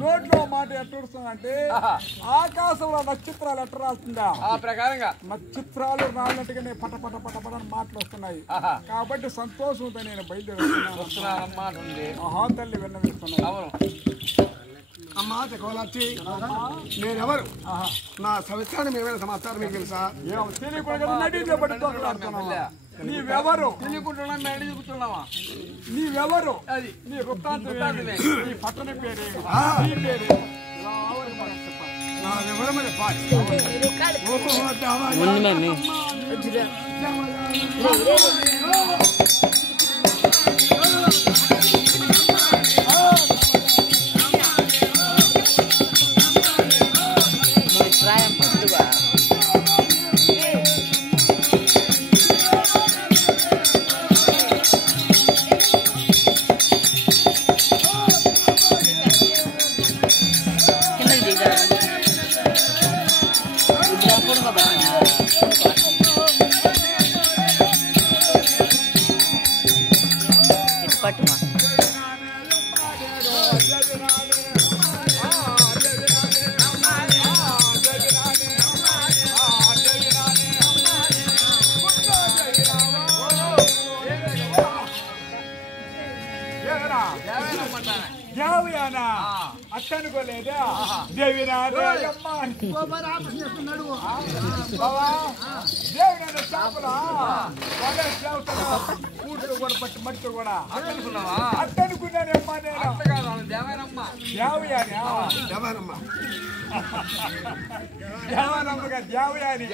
నోట్లో మాట ఎట్టుంటే ఆకాశంలో నక్షత్రాలు ఎట్ట రాస్తుందా ఆ ప్రకారంగా నక్షత్రాలు రాలినట్టుగానే పట పట పట పట మాటలు వస్తున్నాయి. కాబట్టి సంతోషంతో నేను బయలుదేరుతున్నాను. మహాతల్లి విన్నవిస్తున్నాను. అమ్మా చకోలాచి నేనెవరు? నా సవిస్తానం ఏమైనా సమాచారం మీకు తెలుసా? నడిలో పట్టుకోగలుగుతున్నావా? నీవెవరు? తెలియకుంటున్నా మేడ చూపుతున్నావా? నీవెవరు? అది నీ వృత్తాంతం, నీ పట్టణ పేరు, నీ పేరు నా వివరమైన అట్టనుకోలేదా? దేవినాథ చేపలా కూర్చో కూడా పట్టి మట్టి కూడా అట్టనుకున్నానమ్మా నేను. దేవనమ్మగా దేవయాని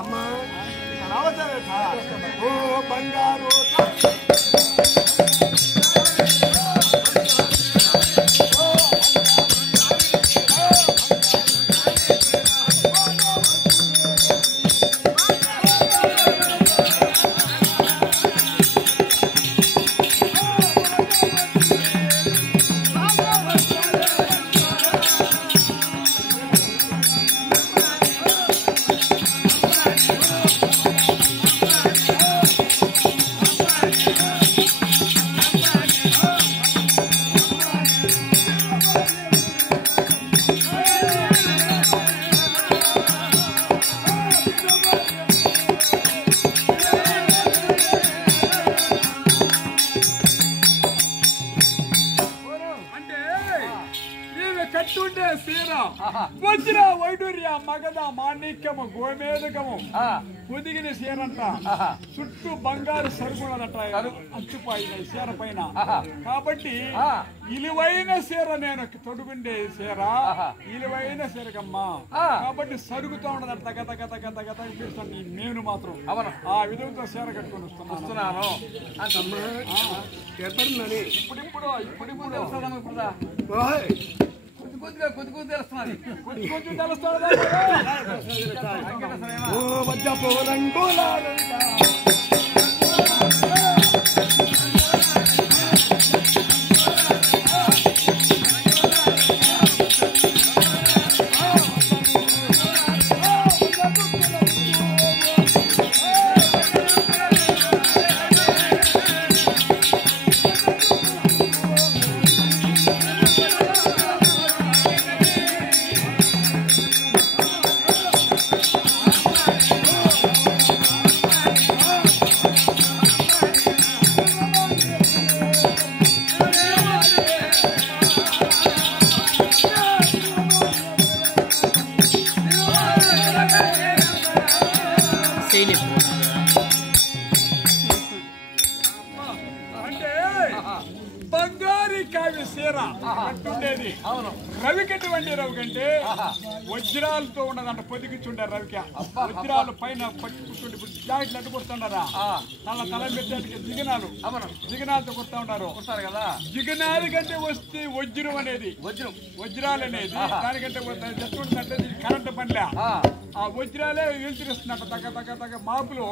అమ్మా ఓ బంగారు వజ్ర వైడూర్య మగధ మాణిక్యము గోమేదకము పొదిగిన సీరంట చుట్టూ బంగారు సరుకున్నదట అంచుపైన సీర పైన. కాబట్టి ఇలువైన సీర నేను తొడుగుండే సీర ఇలువైన సీరకమ్మా. కాబట్టి సరుగుతూ ఉండదట గత గత గత గత చూస్తాను. నేను మాత్రం ఆ విధంగా సీర కట్టుకొని వస్తున్నాను. ఇప్పుడిప్పుడు కొద్దిగా కొద్ది కొద్ది తెలుస్తున్నది. కొంచెం తెలుస్తుంది. సీర కట్టుండేది. అవును. రవికెట్టి వండి రవి కంటే వజ్రాలతో ఉన్నదంట పొదిగిచ్చుండారు రవికి. వజ్రాలు పైన పట్టి కూర్చుండి జాకెట్లు అడ్డు కొడుతుండారా, తల పెట్టేటికి జిగనాలు, జిగనాలతో కొడతా ఉంటారు కదా. జిగనాలు కంటే వస్తే వజ్రం అనేది, వజ్రాలు అనేది దానికంటే జట్టుంటే కరెంట్ పనిలే. ఆ వజ్రాలే వెళ్తురుస్తున్నట్టు తగ్గ తగ్గ తగ్గ మాపులు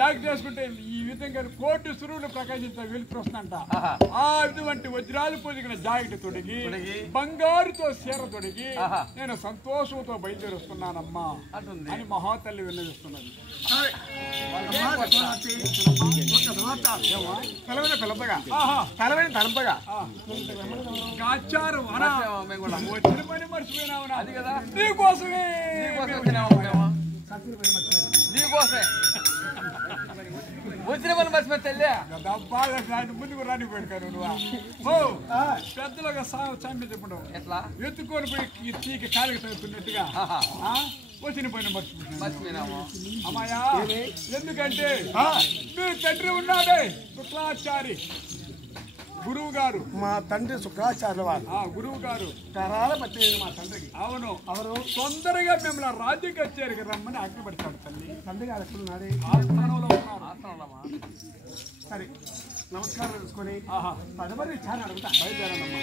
జాకెట్ వేసుకుంటే ఈ విధంగా కోటి సురువులు ప్రకాశించే వెళ్తురుస్తుందంట. ఆ ఇటువంటి వజ్రాలు పొదిగిన జాకెట్ తొడిగి బంగారుతో సీర తొడిగి నేను సంతోషంతో బయలుదేరుస్తున్నానమ్మా అని మహాతల్లి విన్నవిస్తున్నది. తలంపగా ఆచారం వచ్చిన పని మర్చిపోయినావు నీకోసమే, నీకోసమే వచ్చిన పని మర్చిపోయి తెల్లే ముందుకు రాని పెడతాను నువ్వు పెద్దలుగా సామె చెప్పడం ఎట్లా ఎత్తుకొని పోయి తీకి కాలికి తగ్గుతున్నట్టుగా వచ్చిన పని మర్చిపోయినాము అమ్మాయా. ఎందుకంటే మీ తండ్రి ఉన్నాడే శుక్లాచారి గురువు గారు, మా తండ్రి శుక్రాచార్య వారు గురువు గారు తరాల పట్టి మా తండ్రికి. అవును, అవరు తొందరగా మిమ్మల్ని రాజ్యం కచేరికి రమ్మని ఆజ్ఞ పెడతాడు తల్లి. తండ్రి గారు ఎక్కడున్నాడు? ఆస్థానంలో ఉన్నారు. సరే, నమస్కారం తెలుసుకొని తదుపరి చాలా అడుగుతా. బయలుదేరమ్మా.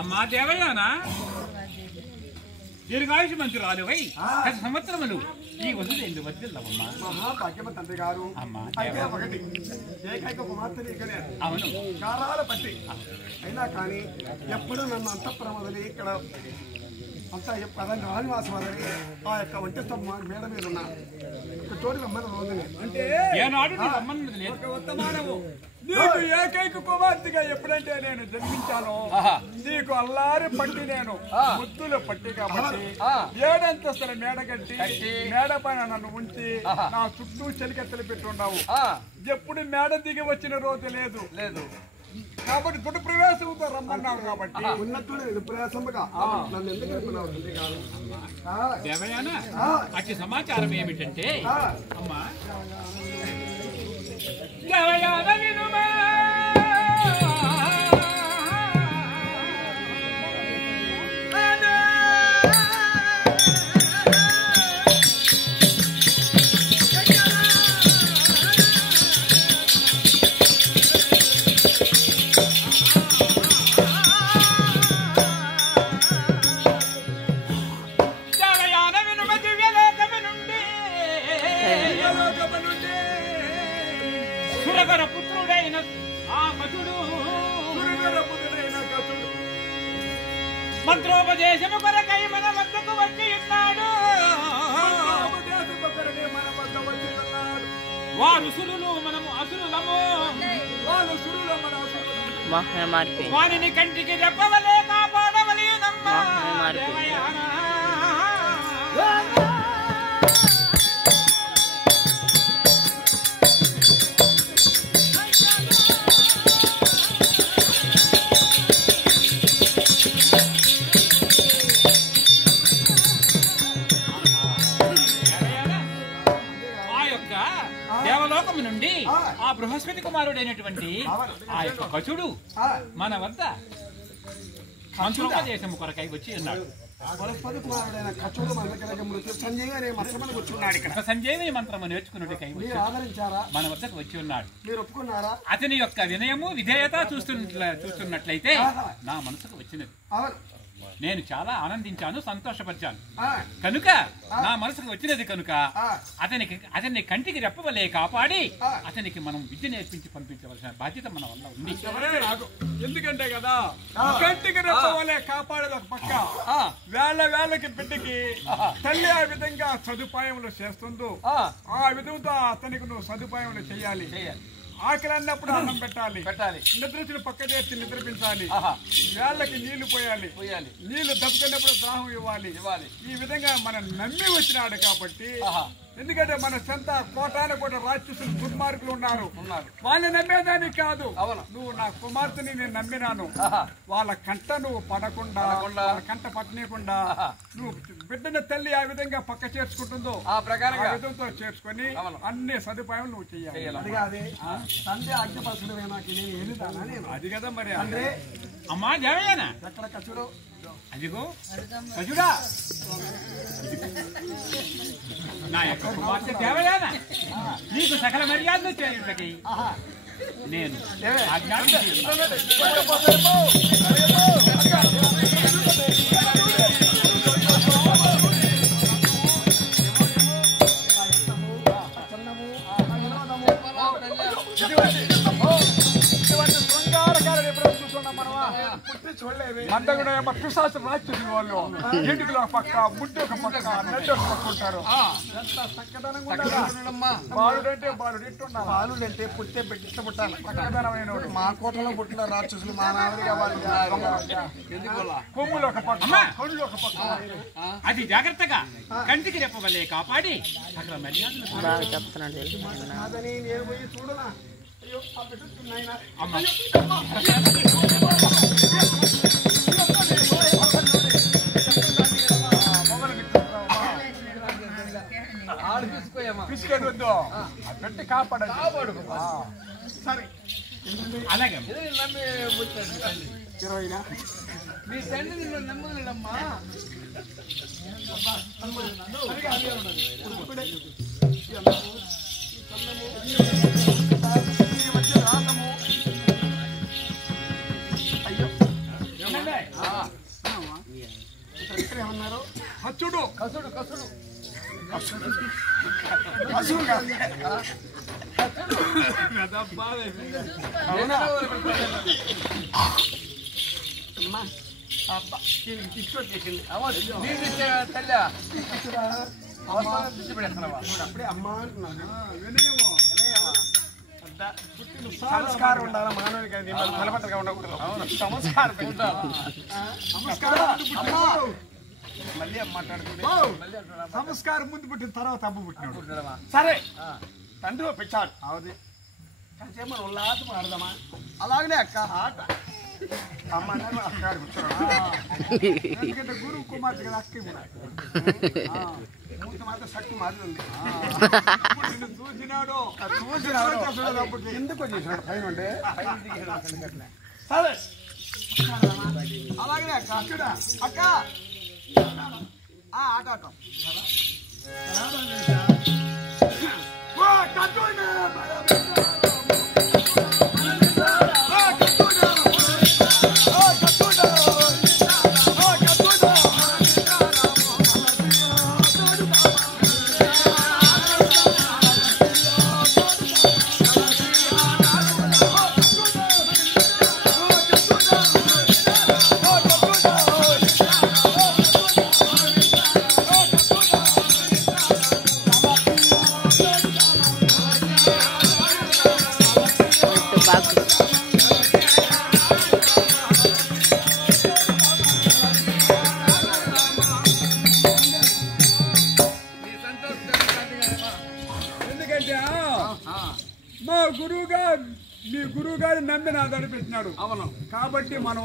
అమ్మా దేవయ్యానా దీర్ఘాయుష మంత్రురాలు వై 10 సంవత్సరములు ఈ వసతి ఎందుకు వర్తిల్లవమ్మా. మహాభాగ్యమ తండ్రి గారు అయితే ఒకటి ఏకైక కుమార్తెని ఇకనే అవును కారాల పట్టి అయినా కానీ ఎప్పుడు నన్ను అంతఃపురం వదిలి ఇక్కడ అంతా అదని రానివాసం వదిలి ఆ యొక్క ఒంటి స్తంభ మేడ మీద ఉన్నా చోటు రమ్మని రోజునే అంటే ఏనాడు నీ రమ్మన్నది లేదు. ఒక వర్తమానము నీకు ఏకైక కుమార్తెగా ఎప్పుడంటే నేను జన్మించాను నీకు అల్లారి పట్టి నేను ముద్దుల పట్టి కాబట్టి 7 అంతస్తుల మేడ కట్టి మేడ పైన నన్ను ఉంచి నా చుట్టూ చెలికెత్తలు పెట్టున్నావు. ఎప్పుడు మేడ దిగి వచ్చిన రోజు లేదు లేదు కాబట్టి తుడి ప్రవేశంతో రమ్మన్నావు కాబట్టి ఉన్నట్టు ప్రయాసంగా నన్ను ఎందుకు అనుకున్నావు తండ్రి గారు? దేవయానా అట్టి సమాచారం ఏమిటంటే అమ్మా దేవయాన వినుమా పుత్రుడైన ఆ కసుడు మంత్రోపదేశము కొరకై మన వద్దకు వచ్చి ఉన్నాడు. వారు సులులు మనము అసురులము, వారిని కంటికి రెప్పవలే కాపాడవలేనమ్మా. దేవలోకము నుండి ఆ బృహస్పతి కుమారుడైనటువంటి ఆ యొక్క కచుడు మన వద్ద మంత్రోపదేశము కొరకై వచ్చి ఉన్నాడు. బృహస్పతి కుమారుడైన కచుడు మన దగ్గర మృత్యు సంజీవి అనే మంత్రమును కూర్చున్నాడు. ఇక్కడ సంజీవిని మంత్రము నేర్చుకున్నట్టుకై మీరు ఆదరించారా? మన వద్దకు వచ్చి ఉన్నాడు. మీరు ఒప్పుకున్నారా? అతని యొక్క వినయము విధేయత చూస్తున్నట్లయితే నా మనసుకు వచ్చినది. నేను చాలా ఆనందించాను, సంతోషపరిచాను. కనుక నా మనసుకు వచ్చినది కనుక అతన్ని కంటికి రెప్పవలే కాపాడి అతనికి మనం విద్య నేర్పించి పంపించవలసిన బాధ్యత మన వల్ల ఉంది. ఎందుకంటే కదా కంటికి రెప్పవలే కాపాడేది ఒక పక్క, వేళ్ళకి బిడ్డకి తల్లి ఆ విధంగా సదుపాయములు చేస్తుందో ఆ విధంతో అతనికి నువ్వు సదుపాయములు చేయాలి. ఆకలి అన్నప్పుడు అన్నం పెట్టాలి, నిద్రించిన పక్క చేర్చి నిద్రపించాలి, వేళ్ళకి నీళ్లు పోయాలి, నీళ్లు దప్పుకున్నప్పుడు దాహం ఇవ్వాలి. ఈ విధంగా మనం నమ్మి వచ్చినాడు కాబట్టి, ఎందుకంటే మన చెంత కోటాన కోట రాక్షసులు దుర్మార్గులు ఉన్నారు. వాళ్ళని నమ్మేదానికి కాదు, నువ్వు నా కుమార్తెని నేను నమ్మినాను, వాళ్ళ కంట నువ్వు పడకుండా వాళ్ళ కంట పట్టనీయకుండా నువ్వు బిడ్డని తల్లి ఆ విధంగా పక్క చేర్చుకుంటుందో ఆ విధంతో చేర్చుకొని అన్ని సదుపాయం నువ్వు చెయ్యాలి. తండ్రి ఆజ్ఞపరుషుడు నాకు నేను ఎదుగుతానా? నేను అది కదా మరి. అంటే అమ్మా దేవయ్యనా ఎక్కడ కచుడు? అదిగో కచుడా, నా యొక్క కుమార్తె దేవయానా నీకు సకల మర్యాదలు చేయుటకి నేను మందగుడ పిశాచ రాక్షసులు వాళ్ళు ఇంటికి ఒక పక్క ముడ్డు ఒక పక్క నెడ్డు ఒక పక్క ఉంటారు. బాలుడంటే బాలుడు ఇట్టున్నారు. బాలుడు అంటే పుట్టే పెట్టిట్ల పుట్టాలి. చక్కదనమైన మా కోటలో పుట్టిన రాక్షసులు మా నాన్నగా కొమ్ములు ఒక పక్క కళ్ళు ఒక పక్క. అది జాగ్రత్తగా కంటికి రెప్పవలే కాపాడి అక్కడ మర్యాదలు కాదని నేను పోయి చూడనా? అయ్యో ఆ పెట్టినాయన తీసుకెళ్ళొద్దు, పెట్టి కాపాడు. సరే అలాగే మీ తండ్రి నిన్ను నమ్మలేడమ్మా. ఇక్కడ ఏమన్నారు? కచుడు కసుడు కసుడు తీసుకొచ్చేసింది. తల్లి అప్పుడే అమ్మ అంటున్నాను. వినయము సంస్కారం ఉండాలా మానవునికి? అది నిలబట్టగా ఉండకూడదు. సంస్కారం మళ్ళీ మాట్లాడుతుంది. సంస్కారం ముందు పుట్టిన తర్వాత అమ్మ పుట్టినాడు. సరే తండ్రి ఒప్పించాడు. అవుది అంటే మనం ఉల్లాసం ఆడదామా? అలాగనే అక్క ఆట అమ్మ అక్క ఎందుకంటే గురువు కుమార్తె కదా అక్క మూత మాత్రం సక్కు మాది ఉంది. చూసినాడు చూసినాడు ఎందుకు వచ్చేసినాడు పైన ఉండే సరే అలాగనే అక్క అక్కడ అక్క ఆట ఆటం మీ గురువు గారు నమ్మి నా పెట్టినాడు. అవును కాబట్టి మనం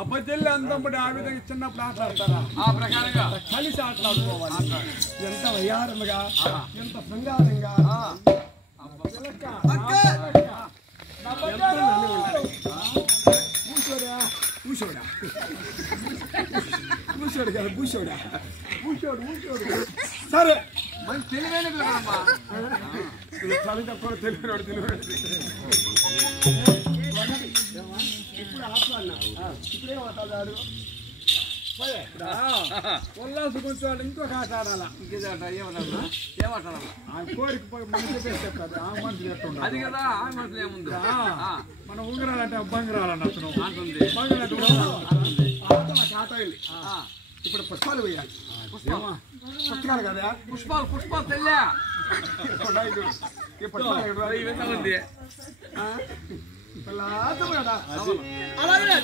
అబద్ధల్లి అందముడు ఆ విధంగా చిన్నప్పుడు ఆటలాడతారా ఆ ప్రకారంగా కలిసి ఆటలాడుకోవాలి. ఎంత వయ్యారముగా ఎంత శృంగారంగా సరే మంచి తెలివైన పిల్లగాడమ్మా. ఉల్లాసుకుంటాడు ఇంకొక ఆట ఆడాలా ఏమన్నా ఏమంటారమ్మా? ఆ కోరిక మనసు చెప్తాడు ఆ మనసు చెప్తుండ అది కదా ఆ మనసులో ఏముంది? మన ఉంగరాలంటే బంగారాలని అతను అంటుంది. ఇప్పుడు పుష్పాలు వేయాలి. పుస్తకాలు కదా పుష్పాలు పుష్పాలు తెల్లే ఈ పుష్పాలు విందామంది. అలాగే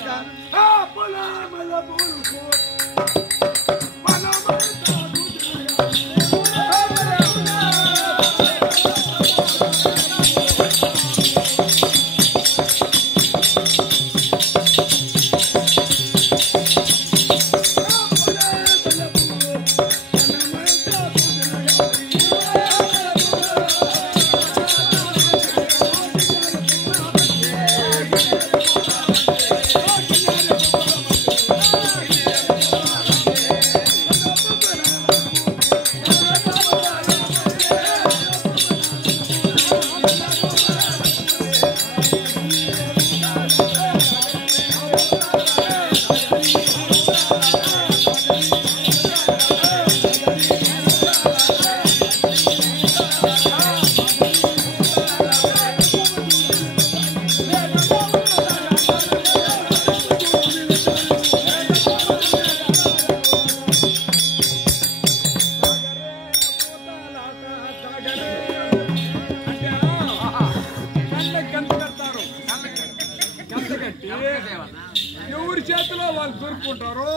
ఎవరి చేతిలో వాళ్ళు దొరుకుంటారో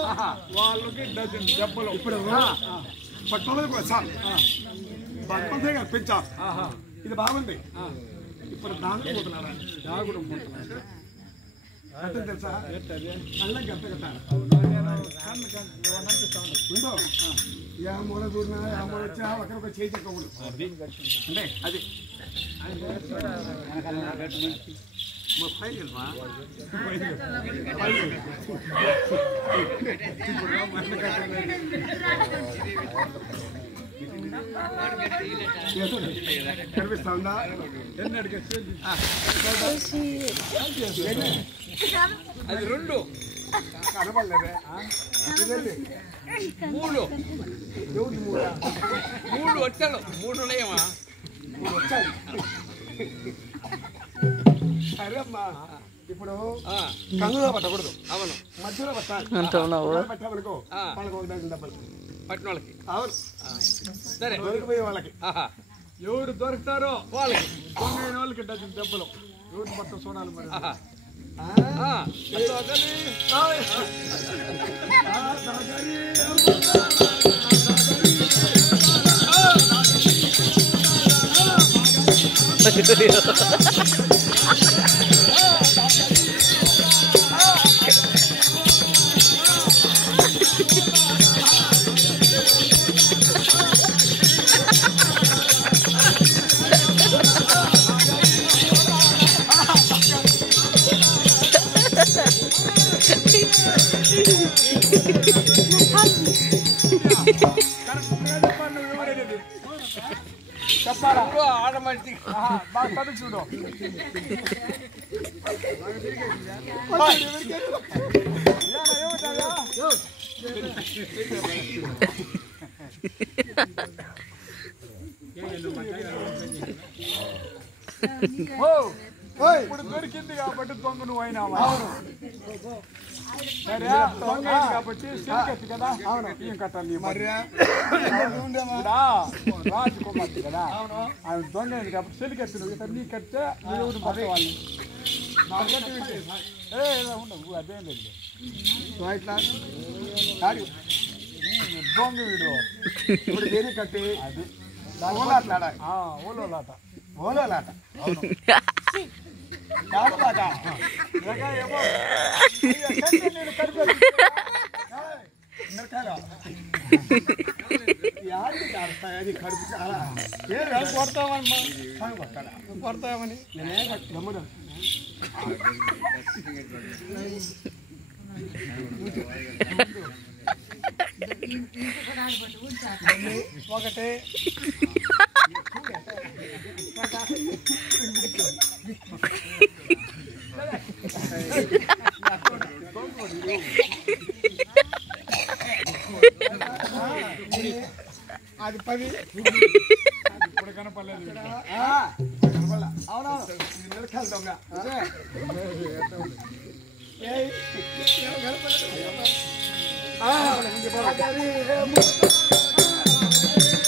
వాళ్ళకి డజన్ దెబ్బలు. ఇప్పుడు పట్టుకోలేదు పెంచారు. ఇది బాగుంది. ఇప్పుడు దాగుడు పోతున్నారా? దాగుడు అర్థం తెలుసా? నల్ల గంట కట్టాలి. ఉందో యా మూల చూడినా యా మూల వచ్చా ఒకరికి చేయి చెక్కకూడదు. అంటే అది కనిపిస్తుందా? అది రెండు కనపడలేదే. మూడు ఎవరి మూడా? మూడు వచ్చాడు. మూడు ఉన్నాయేమా? వచ్చాయి. సరే అమ్మా. ఇప్పుడు కన్నులో పట్టకూడదు. అవును మధ్యలో పట్టాలి. పట్టామనుకో వాళ్ళకి ఒక డజన్ డబ్బులు పట్టిన వాళ్ళకి. అవును. సరే దొరికిపోయే వాళ్ళకి ఎవరు దొరుకుతారో వాళ్ళకి దొంగైన వాళ్ళకి డజన్ దెబ్బలు. ఎవరు పట్ట చూడాలి మరి. చెప్పాలా? ఆడమంటి బాగా చదువు చూడు. ఇప్పుడు దొరికింది కాబట్టి దొంగ నువ్వు అయినావా? సరే దొంగ కాబట్టి సిరికెత్తి కదా. ఏం కట్టాలి రాజకుమార్తె కదా. ఆమె దొంగ అయింది కాబట్టి సిరికెత్తి నువ్వు ఇతను నీ కట్టే నువ్వు పట్టేవాళ్ళు. ఉండవు అదేం లేదు. దొంగ వీడు ఇప్పుడు దేని కట్టి అది ఓలాట ఓలోలాట. ఓలాట ఏమో నేను కనిపెట్టి అది కడుపు చాలా కొడతామమ్మా కొడతామని నేనే గమ్ముడు ఒకటే అది 10 ఇప్పుడు కనపడలేదు అవునవును వెళ్తాంగా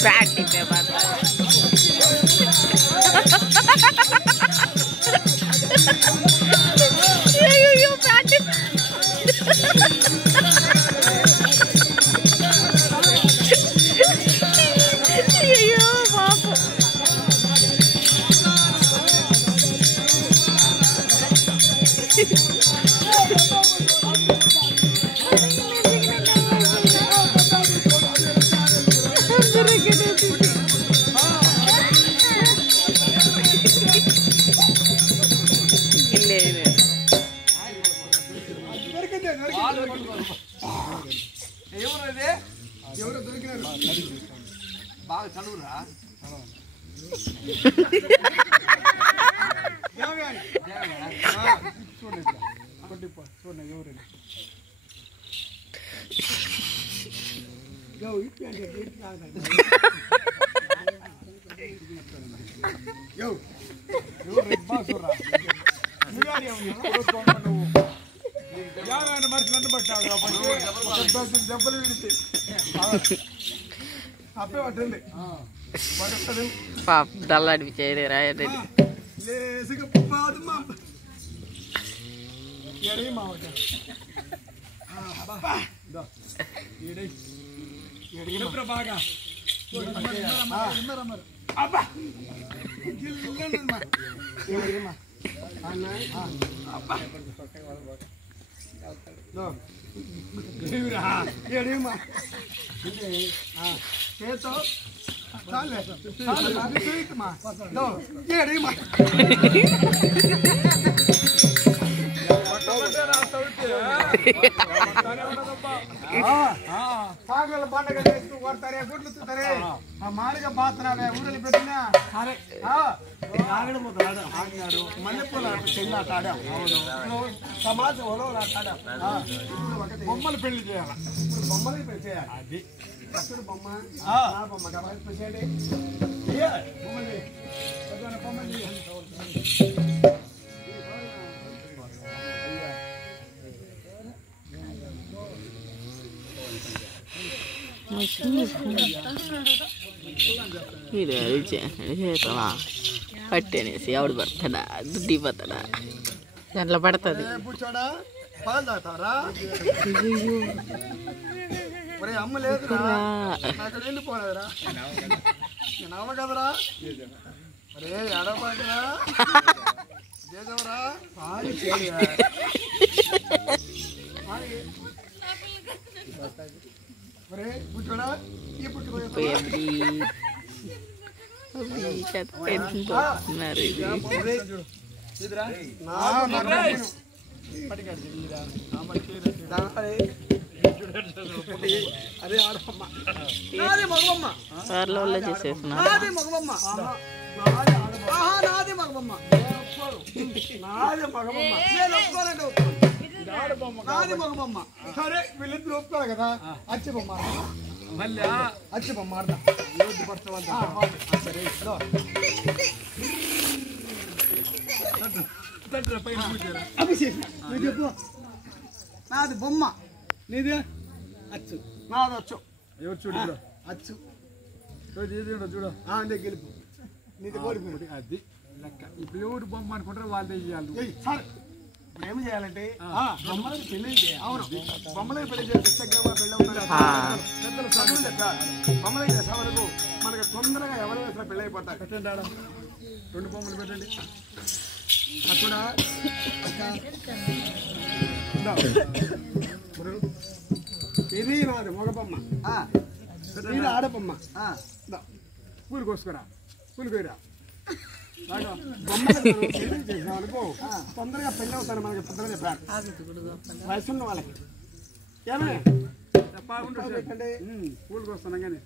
Practic about you practice. ఎవరో దొరికినారు బాగా చదువురా చూడండి ఎవరు మనుషులను పట్టావు కాబట్టి దెబ్బలు విడితే అప్పే పట్టండి పాప దల్లాడి చేయలేరా లేసిగా పాదమ్మా ఎడై మావ బాగా అబ్బా ఏడేమా చేతో చాలే చాలేమా ఏడేమా పాగల పండగ చేస్తూ కొడతారే గుడ్లు తుతారే ఆ మాడిగా పాత్రాలే ఊరలు పెట్టినా సరే ఆగడం ఆడినారు మల్లెపూల చెల్లాట ఆడాం సమాజంలో ఆడాం బొమ్మలు పెళ్లి చేయాలి బొమ్మలు పెళ్లి చేయాలి అది కట్టుడు బొమ్మ ఆ బొమ్మ కాబట్టి చేయండి బొమ్మలు ఇది చేతమా పట్టేనేసి ఎవడు పడతాడా దుడ్డి పోతాడా దాంట్లో పడుతుంది కూర్చోడా పాలు తాగుతారా ఒరే అమ్మ లేదురా నాకు వెళ్ళిపోలేదురా నేను అమ్మ కదరా అరే ఎడపడరా చేదవరా ఒరే కూర్చోడా ఈ పుట్టుకోవాలి అదే ఆడమ్మ నాది మగమ్మ వర్లో చేసేస్తున్నారు నాది మగమ్మ నాది మగమ్మ నాది మగమ్మ నేను ఒప్పుకోనండి ఒప్పుకోను నాది మగమ్మ సరే వీళ్ళిద్దరు ఒప్పుకోరు కదా అచ్చి బొమ్మ మళ్ళీ అచ్చి బొమ్మ ఆడదా సరే అభిషేక్ నువ్వు చెప్పు నాది బొమ్మ నీది అచ్చు నాది అచ్చు ఎవరు చూడు అచ్చు చూడు అంటే గెలుపు నీది కోడిపోయింది అది లెక్క ఇప్పుడు ఎవరు బొమ్మ అనుకుంటారో వాళ్ళే ఇవ్వాలి సరే ఇప్పుడు ఏం చేయాలంటే బొమ్మలకి పెళ్లి చేయాలి అవును బొమ్మలకి పెళ్లి చేయాలి పెళ్ళి పెద్దలు చదువు చెప్పాలి బొమ్మలకి చేసే వరకు మనకి తొందరగా ఎవరు వేసిన పెళ్ళి అయిపోతాయి పెట్టండి ఆడ 2 బొమ్మలు పెట్టండి అక్కడ ఇది నాది మగబొమ్మ, ఇది ఆడబొమ్మ. పూలు కోసుకురా, పూలు కోయరా. బొమ్మలు పెళ్లి చేసాం అనుకో తొందరగా పెళ్లి అవుతాను. మనకి పెద్దగా చెప్పారు వయసున్న వాళ్ళకి. ఏమే బాగుంటుంది, పూలు కోస్తున్నాం కానీ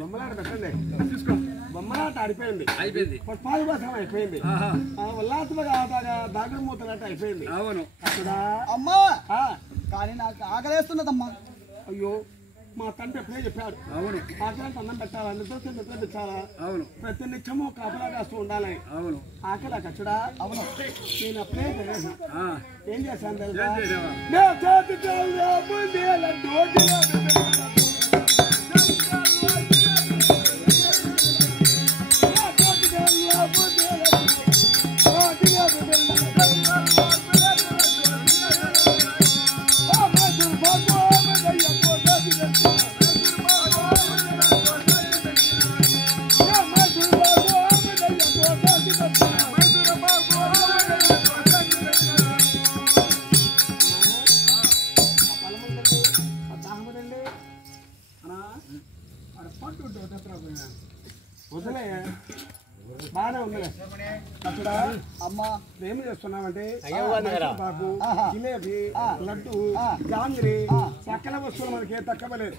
బొమ్మలాట పెట్టండి. బొమ్మలాట ఆడిపోయింది, అయిపోయింది. పాలు కోసం అయిపోయింది, ఉల్లాసగా ఆటగా దాగుడు మూతలాట అయిపోయింది. అవును. అక్కడ అమ్మా కానీ నాకు ఆకలేస్తున్నదమ్మా. అయ్యో మా తండ్రి ఎప్పుడే చెప్పాడు. అవును. ఆకలి అన్నం పెట్టాలా, నిద్ర పెట్టాలా, అవును. ప్రతి నిత్యము కాపలా కాస్తూ ఉండాలని. అవును. ఆకలి కచ్చడా. అవును. నేను అప్పుడే తెలియదు ఏం చేశాను తెలుసా. ఏం చేసావా? వదిలే బాగానే ఉందిలే. అక్కడ అమ్మా ఏం చేస్తున్నామంటే పాకు, జిలేబీ, లడ్డు, జాంగ్రీ, సకల వస్తువులు మనకి ఏ తక్కువ లేదు.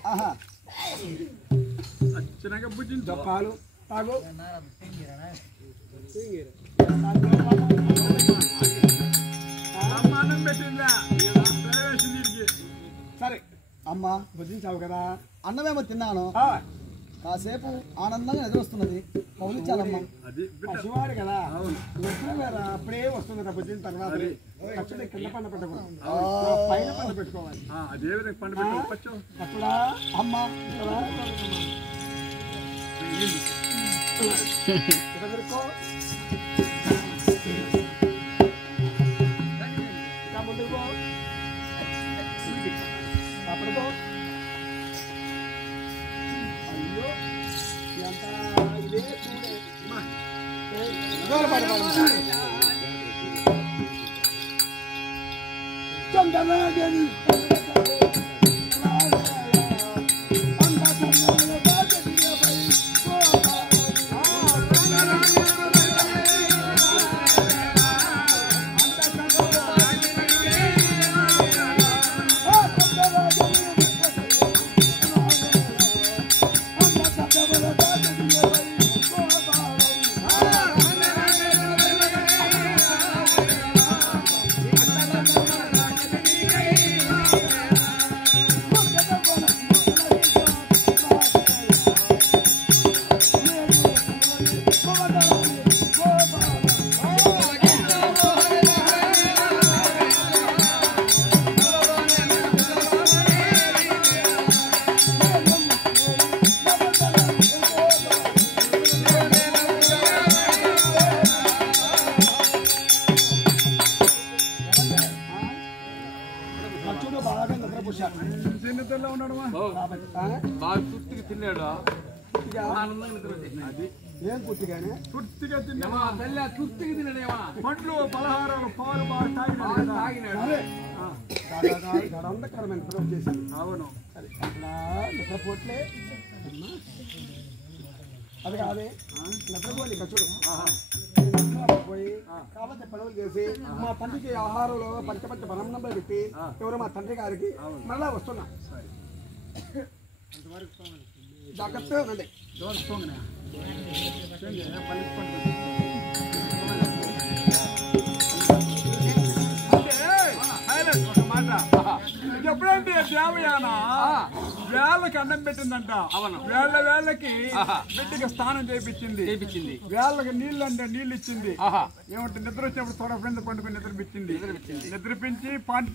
చిన్నగా బుజ్జించు. పాలు తాగు. అమ్మానం పెట్టిందా సరే అమ్మా భుజించావు కదా. అన్నమేమో తిన్నాను, కాసేపు ఆనందంగా ఎదురొస్తున్నది, పౌలిచ్చానమ్మా. అది పసివాడు కదా వేరా అప్పుడే వస్తుంది కదా. భుజించిన తర్వాత పచ్చడి కింద పండ పెట్టకూడదు, పైన పండ పెట్టుకోవాలి. అదే విధంగా పండు పెట్టవచ్చు. అక్కడ అమ్మా ఎదుర్కో ముందుకో అప్పుడుకో. అయ్యో ఎంత చందనాగని నిద్రలో ఉన్నాడు బాగా తృప్తికి తిన్నాడు ఆనందంగా నిద్ర వచ్చేసింది. ఏం పుట్టిగానే పూర్తిగా తిన్నా ఏమా తల్లి తృప్తికి తిన్నాడేమా పండ్లు పలహారాలు పాలు బాగా తాగినాడు కదా. తాగినాడు. ఆనందకరమైన నిద్ర చేసింది. అవును సరే అట్లా నిద్రపోట్లే అది కాదే నిద్రపోయి కచ్చుడు పోయి కాబట్టి పనులు చేసి మా తండ్రికి ఆహారంలో పంచ పరమనంబర్ పెట్టి ఎవరో మా తండ్రి గారికి మళ్ళా వస్తున్నా జాగ్రత్తగా ఉండండి. ఒక మాట ఎప్పుడంటే దేవయాన వేళ్ళకి అన్నం పెట్టిందంట. వేళ్ళకి బిడ్డకి స్నానం చేయించింది. వేళ్ళకి నీళ్ళు అంటే నీళ్ళు ఇచ్చింది. ఏమంటే నిద్ర వచ్చినప్పుడు తొడ ఫ్రెండ్ పండుకొని నిద్రపించింది. నిద్రపించి పాంటి